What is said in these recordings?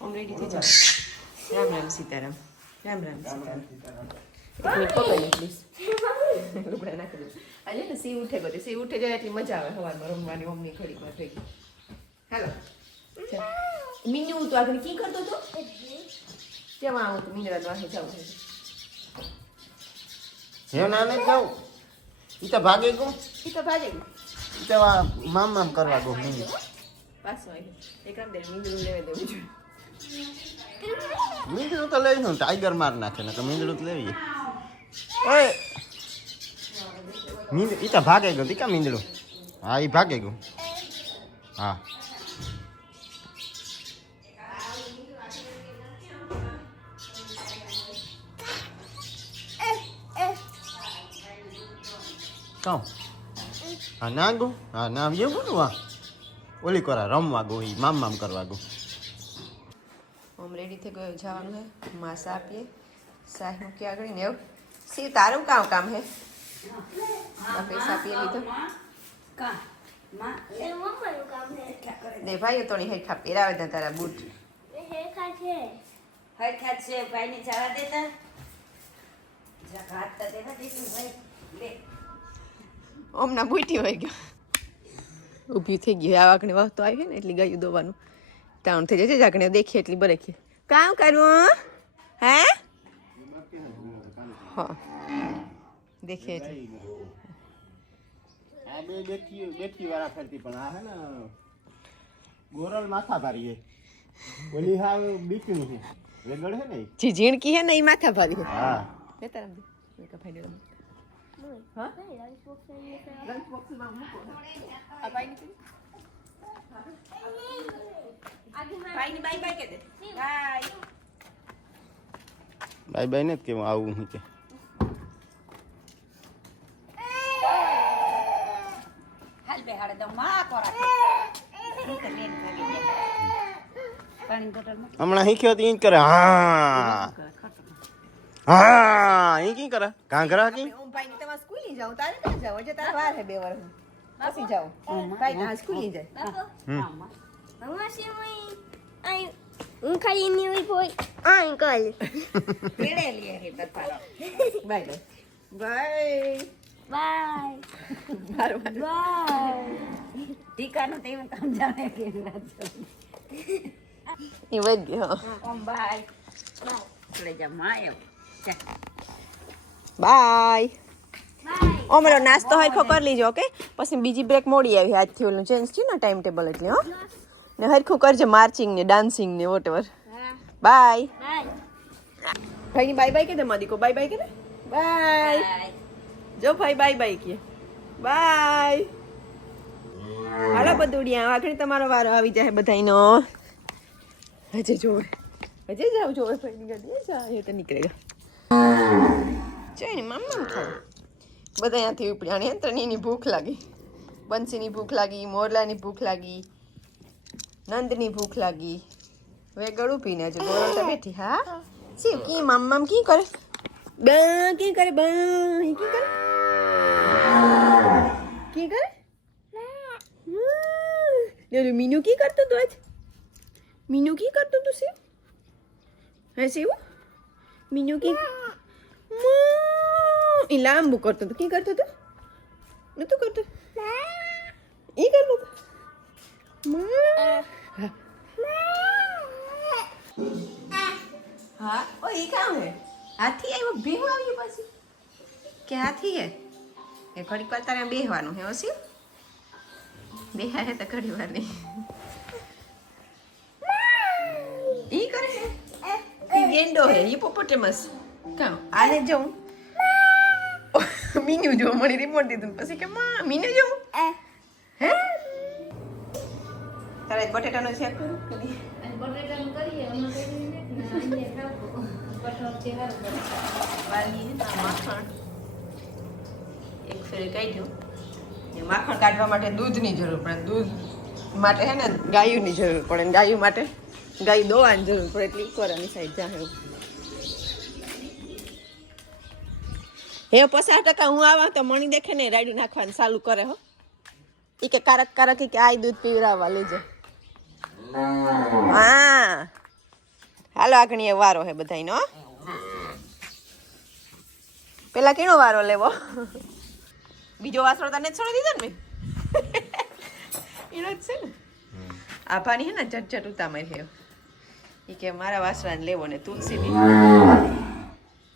ઓમ ready થઈ જાવ. રામ રામ સીતારામ. રામ રામ સીતારામ. એક મિનિટ પકડ પ્લીઝ. લુગડા નાખી દો. આજે ને સી ઉઠે ગયો. સી ઉઠે જાય એટલી મજા આવે સવારમાં રમવાની. ઓમની ઘડીમાં થઈ ગઈ. હાલો. મીનુ તો આગળ કી કરતો હતો? કેમ આવું તો મીનરા વાહે જાવ. હે નાને જાવ. ઈ તો ભાગે ગયો. ઈ તો ભાગે ગયો. ઈ તો મામ કરવા ગયો મીનુ. પાછો આવી. એક આમ દે મીનુ લેવા દેવું જોઈએ. મીંદડું તો લઈ હું ટાઈગર માર નાખે ને તો મીંદડું તો લેવી. ઓય મીંદ ઈ તો ભાગે ગયો. તીકા મીંદડું. હા ઈ ભાગે ગયો. હા કામ હા ના ગો. હા ના એવું ને વા ઓલી કરા રમવા ગો. ઈ મામ કરવા ગો. ઓમ રેડી થઈ ગયો જવાનું હે. માસ આપીએ સાહ મૂકી આગળ ને એવું. સી તારું કામ હે? પૈસા આપીએ લીધો. દે ભાઈ તો નહીં હેઠા પહેરાવે તા તારા બૂટ. હરખા છે ભાઈને જવા દેતા. જગાડતા દેવા દેતું ભાઈ લે. ઓમના બૂટી હોય ગયો. ઊભી થઈ ગઈ. આ વાકણી વખત આવી છે ને એટલી ગાયું દોવાનું ટાઉન થઈ જાય. જાકણે દેખીએ એટલી બરેખીએ. કામ કરવું હે? હા દેખીએ એટલી. આ બે બેઠી વાળા ફરતી પણ આ હે ને ગોરલ માથા ભારી હે. ઓલી હા બીકની છે. વેગળ હે ને જે ઝીણકી હે ને એ માથા ભારી હે. હા લે તારા દે એક ભાઈ દે. હા લંચ બોક્સમાં મૂકો. આ ભાઈ ની ભાઈ ની બાય બાય કે દે. બાય બાય ને કેમ આવું હું કે હાલ બે હાડે દમ માં કોરા પાણી બોટલમાં હમણાં શીખ્યો તો ઈ જ કરે. હા હા ઈ કી કરે કાંગરા કી. ઓમ ભાઈ ની તમારે સ્કૂલ ની જાવ. તારે ના જાવ. હજે તારે વાર હે 2 વર્ષ. પછી જાવ. ભાઈ ના સ્કૂલ ની જાય. મમ્મા છે આઈ હું ખાલી ની હોય કોઈ આઈ કલ પેડે લે હે તપારો. બાય બાય બાય. બાય બાય બાય ટીકાનું તે કામ જાણે કે રાજો એ વધ ગયો. ઓમ બાય બાય જા માયો બાય. ઓમરો નાસ્તો હરખો કરી લીજો. ઓકે પછી બીજી બ્રેક મોડી આવી. આજથી ઓલું ચેન્જ થયું ને ટાઈમ ટેબલ એટલે. હો ને હરખું કરજે માર્ચિંગ ને ડાન્સિંગ ને વોટએવર. બાય ભાઈ ની બાય બાય કે દે. મદીકો બાય બાય કે દે. બાય જો ભાઈ બાય બાય કે બાય. હાલો બધુડિયા આખરી તમારો વારો આવી જાય બધાયનો. હજે જોવે હજે જાવ જોવે ભાઈ ની ગાડી જાય તો નીકળેગા. ચાઈ ને મામા ખાવ બધા અહીંયાથી ઉપડ્યા. અને એની ભૂખ લાગી. બંસીની ભૂખ લાગી. મોરલાની ભૂખ લાગી. નંદની ભૂખ લાગી. હવે ગળું પીને હજુ ગોળ તો બેઠી. હા શિવ કી મામ કી કરે? બા કી કરે? બા કી કરે? કી કરે? ને મીનુ કી કરતો તો આજ? મીનુ કી કરતો તો શિવ? હે શિવ? મીનુ કી ઈ લાંબુ કરતો તો. કી કરતો તો? નતું કરતો? ઈ કરતો તો? હા ઓ ઈ કામ હે? હાથી આવ્યો ભીમ આવ્યો પાછી કે હાથી હે? એ ઘડીક વાર તારે બેહવાનું હે. ઓસી બેહા હે તો ઘડી વાર નહીં. ઈ કરે હે? ઈ ગેંડો હે. હિપોપોટેમસ કામ આને જાઉં. મીનુ જો મને રિમોટ દીધું પછી કે માં મીનુ જો હે તારે બટેટાનો શેક કરું કરી. બટેટાનું કરીએ અમે કરી નથી અહીંયા ખાવું બટર છે હારું વાલી માખણ એક ફેર કાઢ્યું. એ માખણ કાઢવા માટે દૂધની જરૂર પડે. દૂધ માટે હે ને ગાયુંની જરૂર પડે. ને ગાયું માટે ગાય દોવાની જરૂર પડે. એટલે ઇકોરાની સાઈડ જા એવું હે. 50% હું આવા તો મણી દેખે ને રાયડું નાખવાનું ચાલુ કરે. હો ઈ કે કારક કારક કે આ દૂધ પીવરાવવા લેજે. હાલો આગળ વારો હે બધાયનો પેલા કેનો વારો લેવો બીજો વાસણો તને જ છોડી દીધો ને એનો જ છે ને આભાની હે ને ચટ ઉતામાં છે એ કે મારા વાસણાને લેવો ને તુલસીની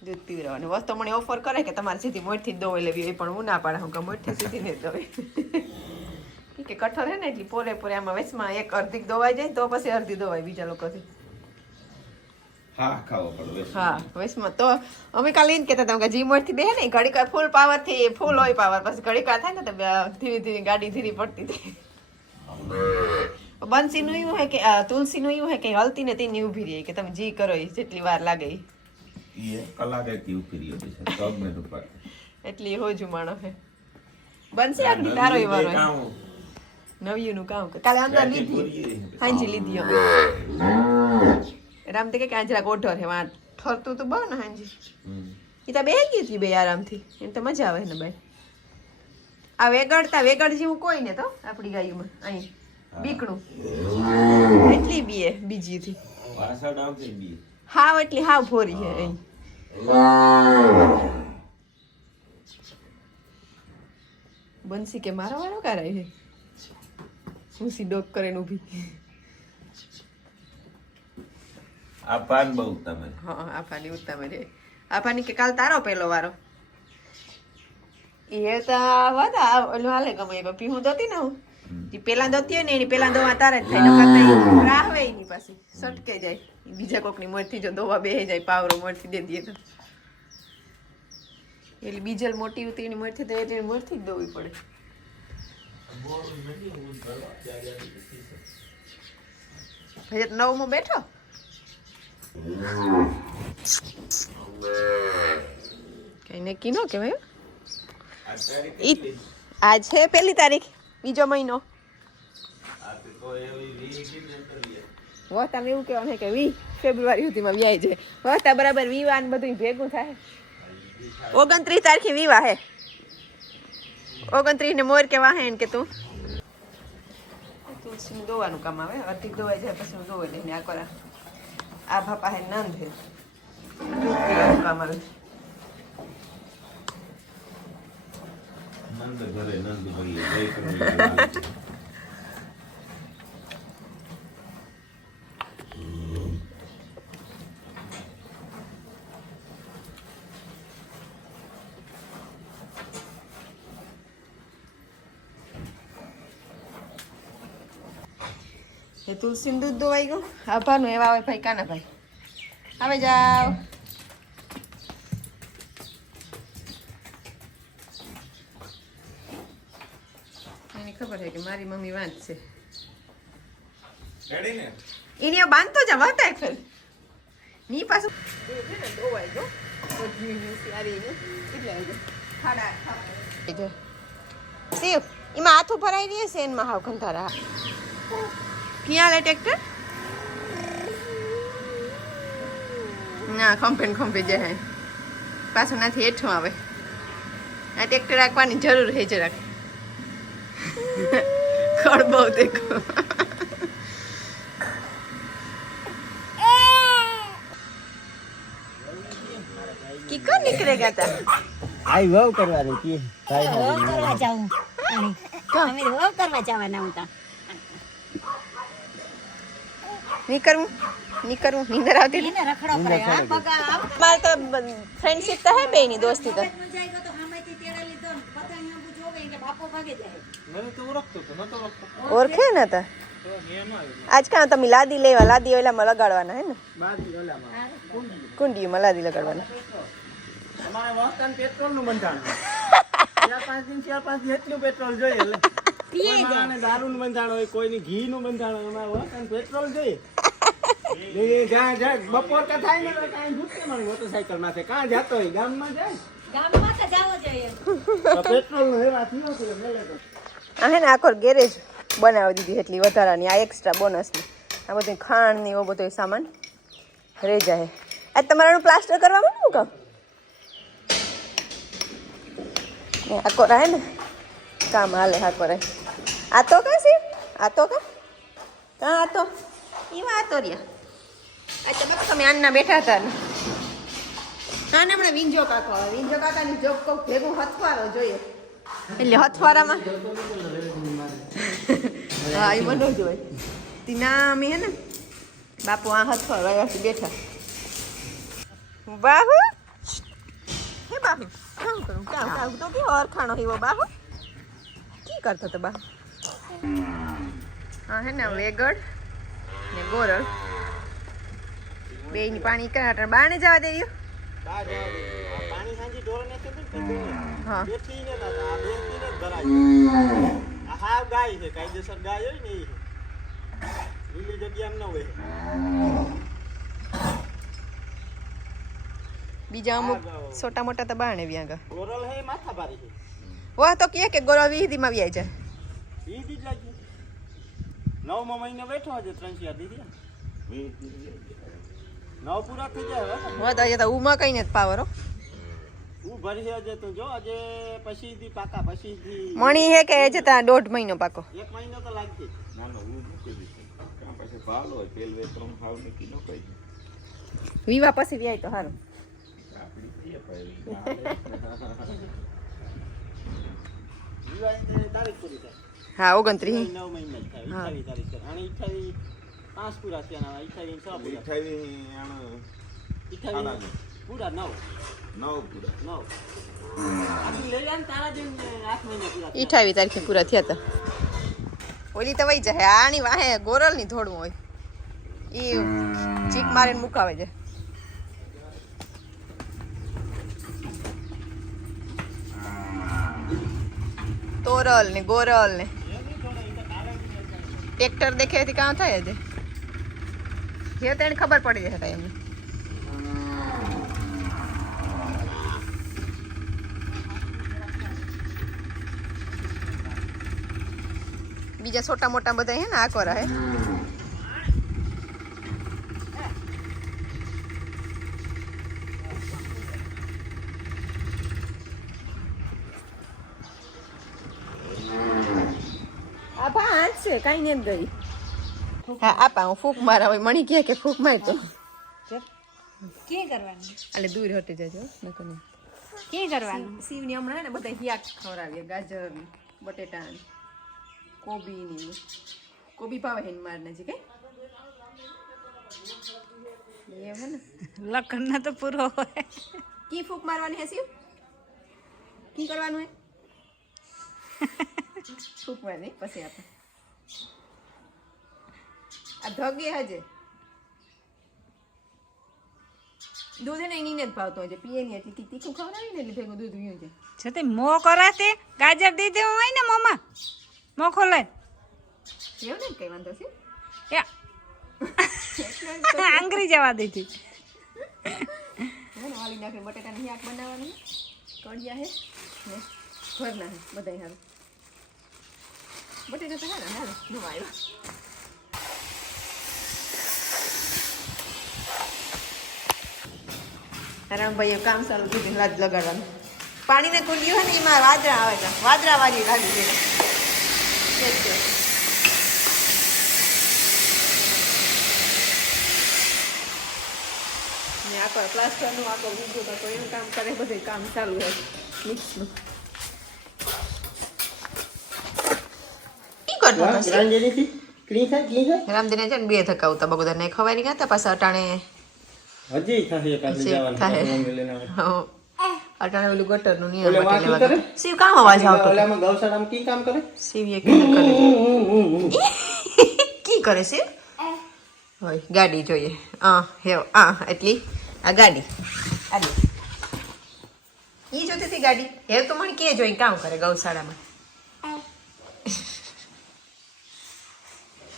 દૂધ પીવડાવવાનું વસ્તુ મને ઓફર કરે કે તમારે સીધી મોટથી જ દવાઈ લેવી એ પણ હું ના પાડે હું કે મોટથી સીધી નહીં દવાઈ કે કઠોર હે ને એટલી પોરે આમાં વચમાં એક અડધી દવાઈ જાય તો પછી અડધી દવાઈ બીજા લોકોથી હા વચમાં તો અમે કાલે એને કહેતા હતા કે જી મોટથી બે ને ઘડીક ફૂલ પાવરથી ફૂલ હોય પાવર પછી ઘડીક થાય ને તો ધીરે ધીરે ગાડી ધીરી પડતી હતી બંસીનું એવું હે કે તુલસીનું એવું હે કે હલતી ને તેની ઊભી રહી કે તમે જી કરો જેટલી વાર લાગે એટલી હોજુ માણો હે બંસી આગળ તારો એ વારો નવ્યુંનું કામ કાલે અંદર લીધી હાંજી લીધી અમે રામ તે કે આ જરાક ઓઢો છે વાં ઠરતું તો બહુ ને હાંજી એ તો બે ગઈ હતી બે આરામથી એમ તો મજા આવે ને ભાઈ આ વેગડ જેવું કોઈ ને તો આપણી ગાયુંમાં અહીં બીકણું એટલી બીએ બીજીથી હાવ એટલી હાવ ભોરી છે અહીં બંસી કે મારા વાળો કરાય છે હું સી ડોક કરીને ઊભી આપાન બહુ તમે હા આપાની ઉત્તમ રે આપાની કે કાલ તારો પહેલો વારો એ તો વાદા ઓલું હાલે ગમે એક પીહું દોતી ને હું ઈ પેલા દોતી હોય ને એની પેલા દોવા તારે જ થાય નકર રાહવે એની પાસે સટકે જાય બીજા કોકની મોરથી જો દોવા બેહી જાય પાવરો મોરથી દે દે તો એટલે બીજલ મોટી ઉતરીની મોરથી તો એટલે મોરથી જ દોવી પડે ભાઈ નવમો બેઠો કઈ નક્કી ન કહેવાય આજ છે 1 તારીખ બીજો મહિનો તમે એવું કહેવાનું કે 20 ફેબ્રુઆરી સુધીમાં વ્યાય છે વતા બરાબર વિવાહ ને બધું ભેગું થાય 29 તારીખે વિવાહ હે 29 ને મોર કે વાહે ને કે તું તુલસીનું દોવાનું કામ આવે અધિક દોવાઈ જાય પછી હું દોવાઈ લઈને આ કરા આ બાપા હે નંદ હે કામ આવે નંદ ઘરે નંદ ભરીએ જય કૃષ્ણ એ તુલસીનું દૂધ દોવાઈ ગયું આભાનું એવા આવે ભાઈ કાના ભાઈ આવે જાવ એને ખબર છે કે મારી મમ્મી વાંચશે એની આ બાંધતો જા વાતા એક ફેર ની પાછું દોવાઈ ગયો સેવ એમાં હાથું ભરાઈ રહી છે એમાં હાવ ખંધારા ક્યાં લે ટ્રેક્ટર ના ખંભે જાય પાછું નાથી હેઠું આવે આ ટ્રેક્ટર રાખવાની જરૂર છે જરાક ખડ બહુ દેખો કિકો નીકળેગા તા આઈ વહુ કરવાની કે કરવા જાઉં અમે વહુ કરવા જવાના હતા નીકળવું નીંદર આવતી એને રખડો કરે હા બગા મારે તો ફ્રેન્ડશિપ તો હે બેની દોસ્તી તો મજા આવી તો હામેથી તેડે લીધો ને પતંગ એમ જોવે કે બાપો ભાગે જાય ઓળખે ને તા આજકાલ તમે લાદી લેવા લાદી ઓલામાં લગાડવાના હે ને કુંડીમાં લાદી લગાડવાના અમારે વાહન પેટ્રોલ નું બંધાણ 4-5 દિન એટલું પેટ્રોલ જોઈએ એટલે કોઈને દારૂ નું બંધાણ હોય કોઈની ઘી નું બંધાણ હોય અમારે વાહન પેટ્રોલ જોઈએ બપોર કા થાય ને કાંઈ ભૂતે મારી મોટરસાયકલ માં કાં જતો હોય ગામમાં જાય ગામમાં તો જાવો જોઈએ પેટ્રોલ નું હેવા થયો છે આ હે ને આખો ગેરેજ બનાવી દીધી એટલી વધારાની આ એક્સ્ટ્રા બોનસની આ બધું ખાંડ ને એવો બધો સામાન રહી જાય આ તમારાનું પ્લાસ્ટર કરવામાં શું કામ ને આખો રહે ને કામ હાલે આખો રહે આ તો કાં છે આ તો કાં આ તો એમાં આ તો રહ્યા અચ્છા બસ તમે આનના બેઠા હતા ને આને હમણાં વિંજો કાકો આવે વિંજો કાકાની જોબ કોક ભેગું હથવારો જોઈએ એટલે હથવારામાં હા એ મને જોઈએ તીના અમે હે ને બાપુ આ હથવારો આવ્યા બેઠા બાહુ હે બાહુ કામ કરું કામ તો કેવો અરખાણો હીવો બાહુ કી કરતો તો બાહુ હા હે ને વેગડ ને ગોરલ બેયની પાણી કરાટ બાણે જવા દેવ્યું પાણી સાંજી ઢોરને તો પીધું હા બેઠી ને દાદા આ બેઠી ને ધરાય આ હા ગાય છે કાયદેસર ગાય હોય ને એ લીલી જગ્યા ન હોય બીજા અમુક છોટા મોટા તો બાણે વ્યા ગા ગોરલ હે માથા ભારી છે વાહ તો કે ગોરલ વીહીમાં વ્યાય જાય ઈ દી જ લાગી 9મા મહિને બેઠો છે 3-4 દીધી 9 પૂરા થઈ જાય હવે વાહ તો ઉમાં કઈ નથી પાવર હો હું ભરી છે આજે તું જો આજે પછીથી પાકા પછીથી મણી હે કે જતા 1.5 મહિનો પાકો 1 મહિનો તો લાગશે નાનો હું મૂકી દીધું કામ પછી ભાવ હોય તેલ વેતરમ ભાવ નક્કી ન કરી વિવાહ પછી વ્યાય તો સારું આપણી તે પાડી વિવાહની તારીખ પૂરી થાય હા 29 9 મહિના થાય 28 તારીખ છે અને 28 5 પૂરા થયા અને 28 6 પૂરા 28 28 પૂરા 9 પૂરા 9 આપણી લઈ લે તારા જેમ 8 મહિના પૂરા 28 તારીખે પૂરા થયા હતા ઓલી તો વઈ જાય આની વાહે ગોરલ ની થોડું હોય ઈ ચીક મારીને મુકાવે છે તોરલ ને ગોરલ ને ટ્રેક્ટર દેખેથી કામ થાય છે જે તેને ખબર પડી જાય એમને બીજા છોટા મોટા બધા હે ને આકોરા હે આપા હાથ છે કઈ ને ગઈ હા આપા હું ફૂક મારા હોય મણી કે ફૂક માર તો કે કરવાનું એટલે દૂર હટી જજો નકો નહીં કે કરવાનું શિવની હમણાં ને બધા હિયાક ખવડાવીએ ગાજર બટેટા કોબી ની કોબી ભાવે હે મારને છે કે એ હે ને લખન તો પૂરો હોય કી ફૂક મારવાની હે શિવ કી કરવાનું હે ફૂક મારની પછી આપણે આ ધગે હજે દૂધ ને એની જ ભાવતો હોય છે પીએ નહીં એટલે તીખું ખવડાવી ને એટલે ભેગું દૂધ પીવું છે છતે મો કરાતે ગાજર દઈ દેવું હોય ને મોમાં મો ખોલે એવું ને કઈ વાંધો છે આંગળી જવા દીધી વાલી નાખે બટાકાની શાક બનાવવાનું કડિયા હે ને ઘરના હે બધા હારું બટેટા તો હારા હારું નો આવ્યો રામભાઈએ કામ ચાલુ કીધું લાજ લગાડવાનું પાણીને કુંડિયું હોય ને એમાં વાદળા આવે છે વાદળા વાળી લાગી ગઈ ને આખો પ્લાસ્ટરનું આખો બીજું કાંકો એનું કામ કરે બધું કામ ચાલુ હોય મિક્સનું કી કરતો હતો ગ્રાન્ડેરીથી ક્લીન થાય રામદીને છે ને બે ધક્કા ઉતા બગોદરને ખવાઈ ગયા હતા પાછા અટાણે હજી થાય એક આટલે જવાનું હા અટાણે ઓલું ગટરનું નિયમ ઓલે માટે વાંકી લેવા કરે? શિવ કામ અવાજ આવતો ઓલામાં ગૌશાળામાં કી કામ કરે શિવ એ કીધું કરે કી કરે શિવ હોય ગાડી જોઈએ હેવ એટલી આ ગાડી આલી ઈ જોતી હતી ગાડી હેવ તો મને કે જોઈ કામ કરે ગૌશાળામાં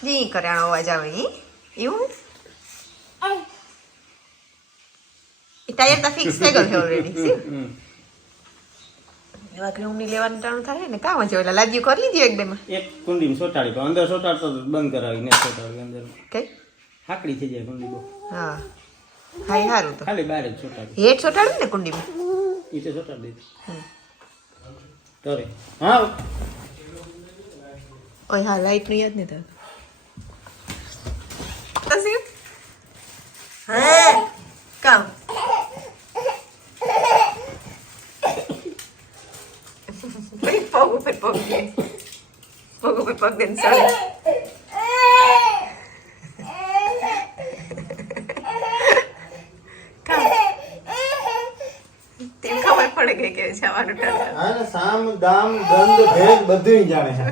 જી કરે આનો અવાજ આવે એવું ટાયર તો ફિક્સ થઈ ગયો છે ઓલરેડી એવા ગ્રાઉન્ડની લેવાનું ટાણું થાય ને કામ છે ઓલા લાગ્યું કરી લીધી એક બેમાં એક કુંડીમાં સોટાડી પણ અંદર સોટાડતો તો બંધ કરાવી ને સોટાડી અંદર કઈ હાકડી થઈ જાય કુંડી બહુ હા હા એ સારું તો ખાલી બહાર જ સોટાડી હેઠ ચોટાડું ને કુંડીમાં ઈ તો સોટાડી દીધી તરે હા ઓય હા લાઈટ નું યાદ નહીં થતું हाँ काम पग दिन साड़ी તેમ ખબર પડે ગઈ કે જવાનું ટાટા આને સામ દામ દંડ ભેદ બધું જાણે છે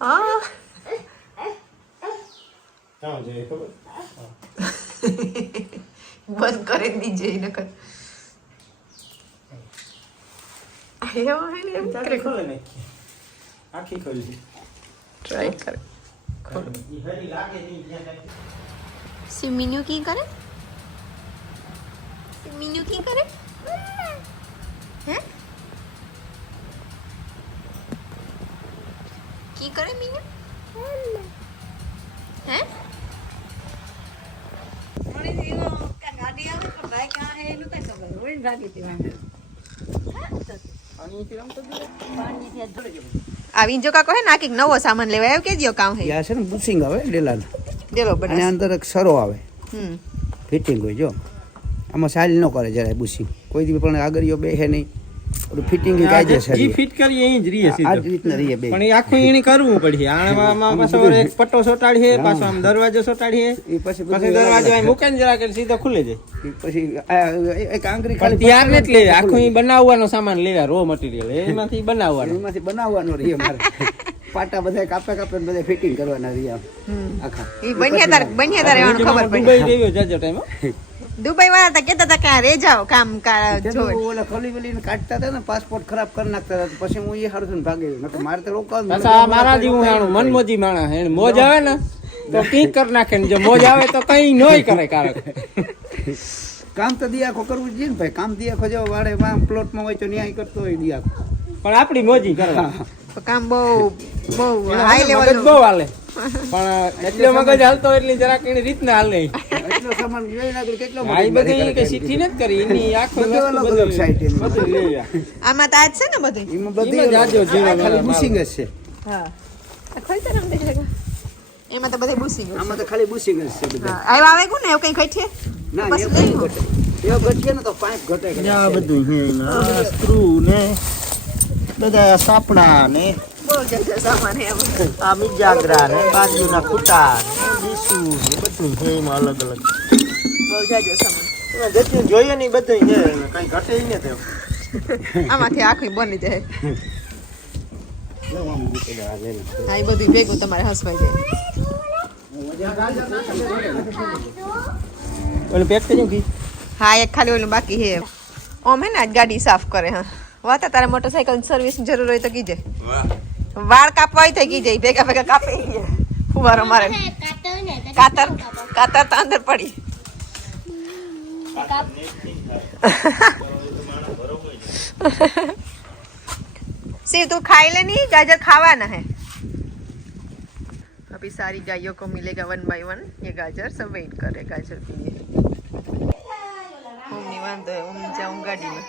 હા ક્યાં જાય ખબર બંધ કરી દીજે નકર આયો હે ને એમ કરે ખોલે ને આખી ખોલી છે ટ્રાય કરે ઈ હરી લાગે નહીં ત્યાં સિમિન્યુ કી કરે સિમિન્યુ કી કરે હે કી કરે મિન્યુ હે આવી જો કાકો હે નાકી નવો સામાન લેવા આવ્યો કે જો કામ હે આ છે ને બુશિંગ આવે ડેલાલ દેલો અને બડા અંદર એક સરો આવે હમ ફિટિંગ હોય જો આમાં સારી ન કરે જરાય બુશિંગ કોઈ દી પણ આગળીઓ બેસે નહીં ઓલું ફિટિંગ કાયદેસર ઈ ફિટ કરી અહીં જ રીએ આ સીધો જ રીતના રહીએ બે પણ એ આખું ઈણી કરવું પડશે આમાં પાછો એક પટ્ટો સોટાડીએ પાછો આમ દરવાજો સોટાડીએ એ પછી પછી દરવાજો અહીં મૂકે જરા કે સીધો ખુલે જાય પછી એક આંગળી પણ તૈયાર નથી લેવી આખું ઈ બનાવવાનો સામાન લેવા રો મટીરિયલ એમાંથી બનાવવાનો એમાંથી બનાવવાનો રહીએ મારે પાટા બધા કાપે કાપે બધા ફિટિંગ કરવાના રહીએ આખા ઈ બન્યા તારે એવાનું ખબર દુબઈ પડી રહ્યો જાજો ટાઈમ દુબઈ વાળા તો કેતા હતા કે આ રે જાઓ કામ જો ઓલા ખોલી વલીને કાઢતા હતા ને પાસપોર્ટ ખરાબ કરી નાખતા હતા પછી હું એ હારું થઈને ભાગી ગયો નકર મારે તો રોકાવું પાછા મારા જેવું હાણું મનમોજી માણસ હે મોજ આવે ને તો ટીક કરી નાખે ને જો મોજ આવે તો કઈ નોય કરે કારક કામ તો દિયાખો કરવું જ જોઈએ ને ભાઈ કામ દિયાખો જો વાડે પ્લોટમાં હોય તો ન્યાય કરતો હોય દિયાખો પણ આપડી મોજી કરવા કામ બહુ હાઈ મગજ લેવલ બહુ હાલે પણ એટલો મગજ હાલતો એટલી જરાક એની રીતના હાલે એટલો સામાન લઈ નાખ્યો કેટલો આ ઈ બધી કે સીધી નથી કરી એની આખો બધું અલગ અલગ site એની. બધું લઈ આવ્યા. આમાં તો આજ છે ને બધું એમાં એમાં બધી જાજો જીરો ખાલી મારા બુશિંગ જ છે હા ખોલ તો રમ દેખેગા એમાં તો બધે બુસી ગયું આમાં તો ખાલી બુશિંગ જ છે બધા હા આવ્યા આવે કોને એવું કઈ ખઈ છે ના બસ એ લઈ બધું ઘટે એ ઘટે ને તો પાઇપ ઘટે ઘટે. આ બધું છે ના સ્ક્રૂ ને બધા સાપડા ને બહુ જજો સામાન હે એમાં. આ મિજાગરા ને બાજુના ખૂટા ને ડીસુ ને બધું છે એમાં અલગ અલગ બહુ જજો સામાન જેટલું જોઈએ ને ઈ બધું છે કઈ ઘટે ઈ ને તે આમાંથી આખી બની જાય હા એ બધું ભેગું તમારે હસવાઈ જાય ઓલું પેક થઈ ગયું હા એક ખાલી ઓલું બાકી હે ઓમ હે ને આજ ગાડી સાફ કરે હા વાતા તારે મોટરસાઇકલ સર્વિસ ની જરૂર હોય તો કીજે વાળ કાપવા હોય તો કીજે ભેગા ભેગા કાપી લઈએ ફુવારો મારે કાતર કાતર તો અંદર પડી सिर्फ तू खाई ले नहीं गाजर खावाना है अभी सारी गायों को मिलेगा 1 बाय 1 ये गाजर सब वेट कर रहे गाजर के लिए ओम नहीं वांधो है ओम जाऊं गाड़ी में